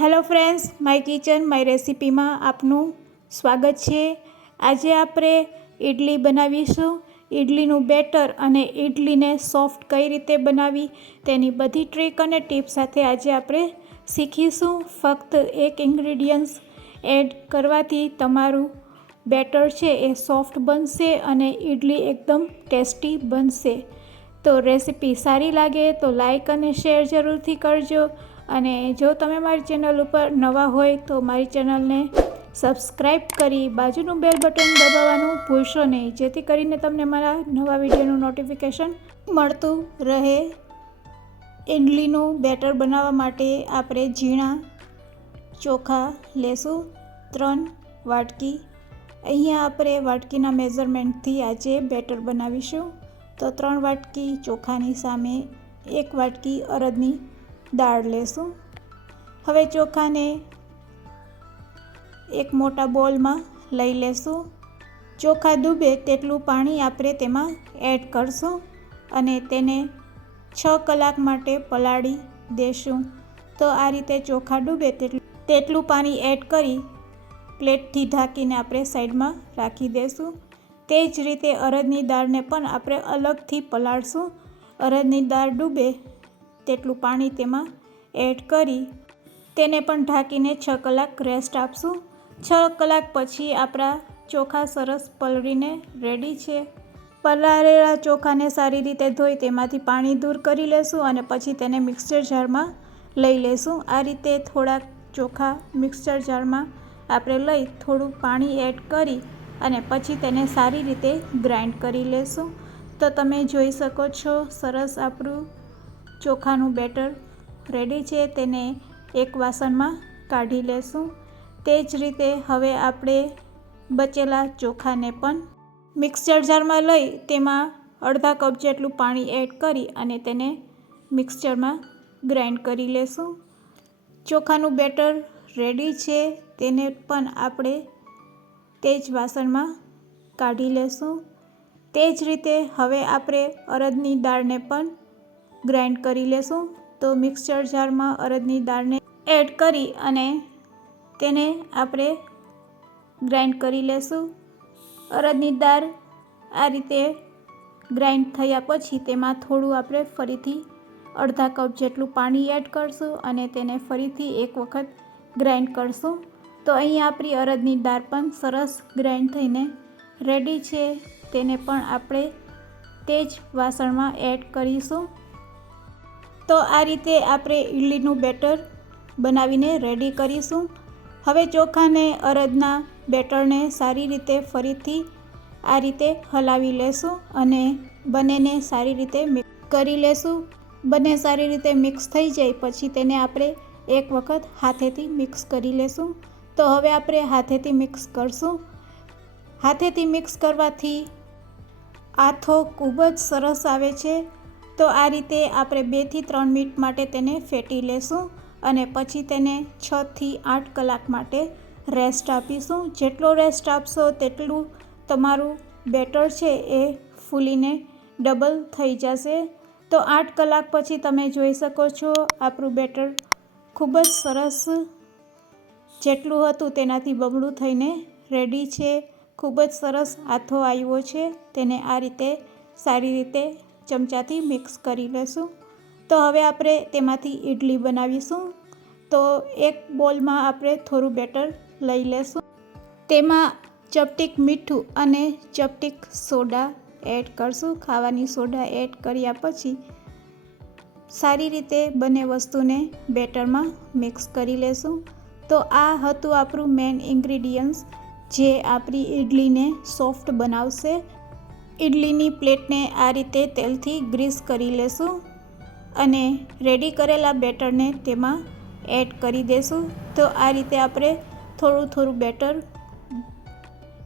Hello friends, my kitchen, my રેસિપીમાં આપનું સ્વાગત છે. આજે આપણે ઇડલી બનાવીશું. ઇડલીનું બેટર અને ઇડલીને સોફ્ટ કઈ રીતે બનાવી તેની બધી ટ્રીક અને ટીપ સાથે આજે આપણે શીખીશું. ફક્ત એક ઇન્ગ્રીડિયન્ટ્સ એડ કરવાથી તમારું બેટર છે એ સોફ્ટ બનશે અને ઇડલી એકદમ ટેસ્ટી બનશે. તો રેસીપી સારી લાગે તો લાઈક અને શેર જરૂરથી કરજો. અને જો તમે મારી ચેનલ ઉપર નવા હોય તો મારી ચેનલને સબસ્ક્રાઈબ કરી બાજુનું બેલ બટન દબાવવાનું ભૂલશો નહીં. જેથી કરીને તમને મારા નવા વિડીયોનું નોટિફિકેશન મળતું રહે. ઇડલીનું બેટર બનાવવા માટે આપણે ઝીણા ચોખા લેશું. ત્રણ વાટકી. અહીંયા આપણે વાટકીના મેઝરમેન્ટથી આજે બેટર બનાવીશું. તો ત્રણ વાટકી ચોખાની સામે, એક વાટકી અડદની દાળ લેશું. હવે ચોખાને એક મોટા બોલમાં લઈ લેશું. ચોખા ડૂબે તેટલું પાણી આપણે તેમાં એડ કરશું અને તેને છ કલાક માટે પલાળી દેશું. તો આ રીતે ચોખા ડૂબે તેટલું તેટલું પાણી એડ કરી પ્લેટથી ઢાંકીને આપણે સાઈડમાં રાખી દઈશું તે જ રીતે અડદની દાળને પણ આપણે અલગથી પલાળશું. અડદની દાળ ડૂબે તેટલું પાણી તેમાં એડ કરી તેને પણ ઢાંકીને છ કલાક રેસ્ટ આપશું. છ કલાક પછી આપણા ચોખા સરસ પલળીને રેડી છે. પલાળેલા ચોખાને સારી રીતે ધોઈ તેમાંથી પાણી દૂર કરી લેશું અને પછી તેને મિક્સર જારમાં લઈ લેશું. આ રીતે થોડાક ચોખા મિક્સર જારમાં આપણે લઈ થોડું પાણી એડ કરી અને પછી તેને સારી રીતે ગ્રાઇન્ડ કરી લેશું. તો તમે જોઈ શકો છો, સરસ આપણું ચોખાનું બેટર રેડી છે તેને એક વાસણમાં કાઢી લેશું. તે જ રીતે હવે આપણે બચેલા ચોખાને પણ મિક્સર જારમાં લઈ તેમાં અડધા કપ જેટલું પાણી એડ કરી અને તેને મિક્સચરમાં ગ્રાઇન્ડ કરી લેશું. ચોખાનું બેટર રેડી છે તેને પણ આપણે તે જ વાસણમાં કાઢી લેશું. તે જ રીતે હવે આપણે અરદની દાળને પણ ગ્રાઇન્ડ કરી લેશું. તો મિક્સચર જારમાં અડદની દાળને એડ કરી અને તેને આપણે ગ્રાઇન્ડ કરી લેશું. અડદની દાળ આ રીતે ગ્રાઇન્ડ થયા પછી તેમાં થોડું આપણે ફરીથી અડધા કપ જેટલું પાણી એડ કરશું અને તેને ફરીથી એક વખત ગ્રાઇન્ડ કરશું. તો અહીં આપણી અડદની દાળ પણ સરસ ગ્રાઇન્ડ થઈને રેડી છે. તેને પણ આપણે તે જ વાસણમાં એડ કરીશું. તો આ રીતે આપણે ઇડલીનું બેટર બનાવીને રેડી કરીશું. હવે ચોખાને અરદના બેટરને સારી રીતે ફરીથી આ રીતે હલાવી લેશું અને બંનેને સારી રીતે મિક્સ કરી લેશું. બંને સારી રીતે મિક્સ થઈ જાય પછી તેને આપણે એક વખત હાથેથી મિક્સ કરી લેશું. તો હવે આપણે હાથેથી મિક્સ કરશું. હાથેથી મિક્સ કરવાથી આથો ખૂબ જ સરસ આવે છે. તો આ રીતે આપણે બેથી ત્રણ મિનિટ માટે તેને ફેટી લેશું અને પછી તેને છથી આઠ કલાક માટે રેસ્ટ આપીશું. જેટલો રેસ્ટ આપશો તેટલું તમારું બેટર છે એ ફૂલીને ડબલ થઈ જશે. તો આઠ કલાક પછી તમે જોઈ શકો છો આપણું બેટર ખૂબ જ સરસ જેટલું હતું તેનાથી બમણું થઈને રેડી છે. ખૂબ જ સરસ આથો આવ્યો છે. તેને આ રીતે સારી રીતે ચમચાથી મિક્સ કરી લેશું. તો હવે આપણે તેમાંથી ઇડલી બનાવીશું. તો એક બોલમાં આપણે થોડું બેટર લઈ લેશું. તેમાં ચપટીક મીઠું અને ચપટીક સોડા એડ કરશું. ખાવાની સોડા એડ કર્યા પછી સારી રીતે બંને વસ્તુને બેટરમાં મિક્સ કરી લેશું. તો આ હતું આપણું મેઇન ઇન્ગ્રીડિયન્ટ્સ જે આપણી ઇડલીને સોફ્ટ બનાવશે. ઇડલીની પ્લેટને આ રીતે તેલથી ગ્રીસ કરી લેશું અને રેડી કરેલા બેટરને તેમાં એડ કરી દેશું. તો આ રીતે આપણે થોડું થોડું બેટર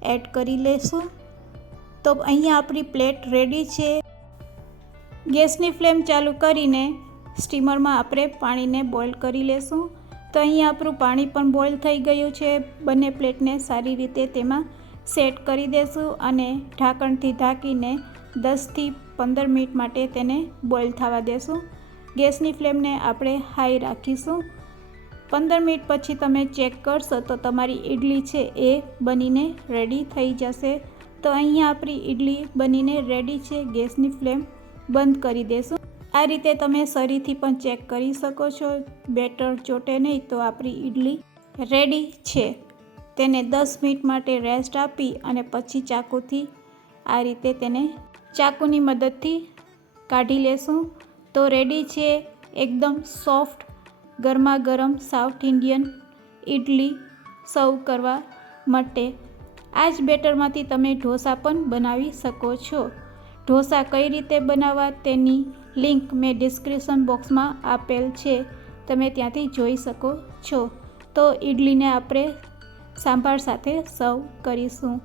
એડ કરી લેશું. તો અહીંયા આપણી પ્લેટ રેડી છે. ગેસની ફ્લેમ ચાલુ કરીને સ્ટીમરમાં આપણે પાણીને બોઇલ કરી લેશું. તો અહીં આપણું પાણી પણ બોઇલ થઈ ગયું છે. બંને પ્લેટને સારી રીતે તેમાં સેટ કરી દેશું અને ઢાંકણથી ઢાંકીને દસથી પંદર મિનિટ માટે તેને બોઇલ થવા દેશું. ગેસની ફ્લેમને આપણે હાઈ રાખીશું. પંદર મિનિટ પછી તમે ચેક કરશો તો તમારી ઈડલી છે એ બનીને રેડી થઈ જશે. તો અહીંયા આપણી ઈડલી બનીને રેડી છે. ગેસની ફ્લેમ બંધ કરી દેશું. આ રીતે તમે સરીથી પણ ચેક કરી શકો છો. બેટર ચોટે નહીં તો આપણી ઈડલી રેડી છે. તેને દસ મિનિટ માટે રેસ્ટ આપી અને પછી ચાકુથી આ રીતે તેને ચાકુની મદદથી કાઢી લેશું. તો રેડી છે એકદમ સોફ્ટ ગરમા ગરમ સાઉથ ઇન્ડિયન ઇડલી સર્વ કરવા માટે. આ જ બેટરમાંથી તમે ઢોસા પણ બનાવી શકો છો. ઢોસા કઈ રીતે બનાવવા તેની લિંક મેં ડિસ્ક્રિપ્શન બોક્સમાં આપેલ છે. તમે ત્યાંથી જોઈ શકો છો. તો ઇડલીને આપણે સાંભાર સાથે સર્વ કરીશું.